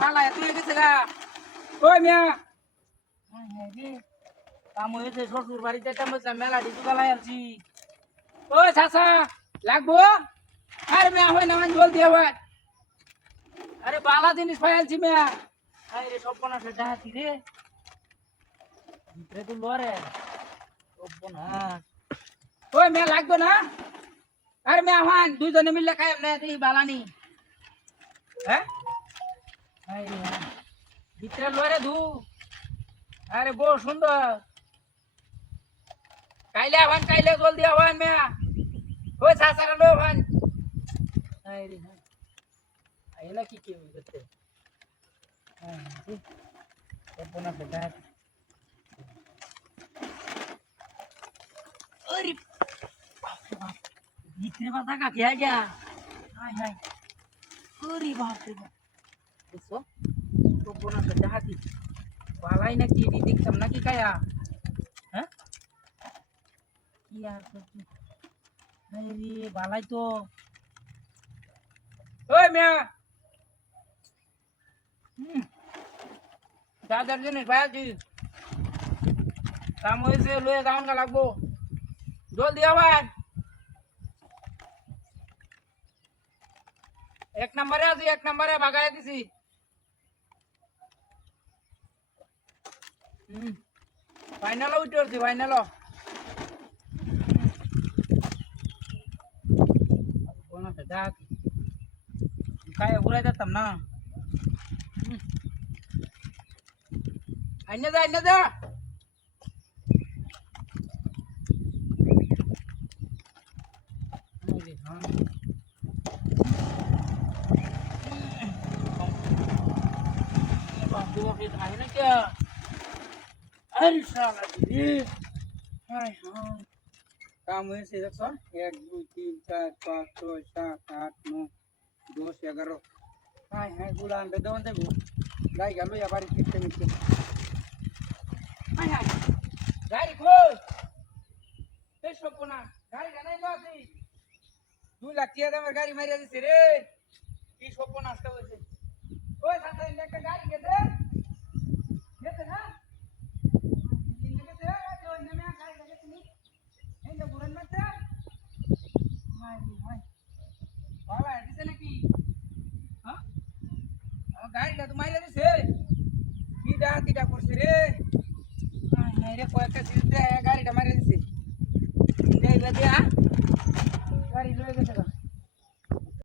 ভালো তুই গেছে গা ওই মিয়া কাম হয়েছে শ্বশুর বাড়িতে মেলা ডিজু গালাই আছি ও চাচা লাগবো আরে মিয়া হয় না জল দিয়ে হয় আরে বালা জিনিস পাইছি মিয়া আরে সপনা সে ডাহাতি রে ভিতরে তো লরে সপনা ওই মিয়া লাগবে না আরে মিয়া হান দুইজনে মিলে খাই না তুই বালানি হ্যাঁ আরে ভিতরে লরে ধু আরে বড় সুন্দর কাইলে আবান কাইলে জলদি আবান মিয়া ওই চাচারা লো আবান আরে আইলা কি কি করতে হ্যাঁ সপনা সে ডাহাতি अरे इतने बता का क्या क्या हाय हाय अरे बाप रे बाप देखो तो बोला तो जहाती वाला ही ना की दिख सब ना की क्या हैं यार तो अरे वाला तो ओए मियां दादर जी ने भाई जी काम से लोए जाऊन का लागबो जल्दी आवाज एक नंबर है भगाया दिसी फाइनल उठोर थी फाइनल कोना से डाक काय उराय जातम ना अन्य जा है ना क्या अरे साला ये हाय हाय काम है से देखो 1 2 3 4 5 6 7 8 9 10 11 हाय हाय गुलान दे दोन दे गाय गलो या बारी कितने मिनट हाय हाय गाड़ी खोल ते सपना गाड़ी का नहीं लाती 2 लाख किया था मेरी गाड़ी मारी थी रे की सपना से ओए साथ में लेके गाड़ी के दे ये ना इनके से जो इनमें गाड़ी लगे थी इन बुरन में से हाय हाय वाला है किसने की हां गाड़ी का तुम्हारे से सीधा सीधा कुर्सी रे हाय रे कोई का सीधे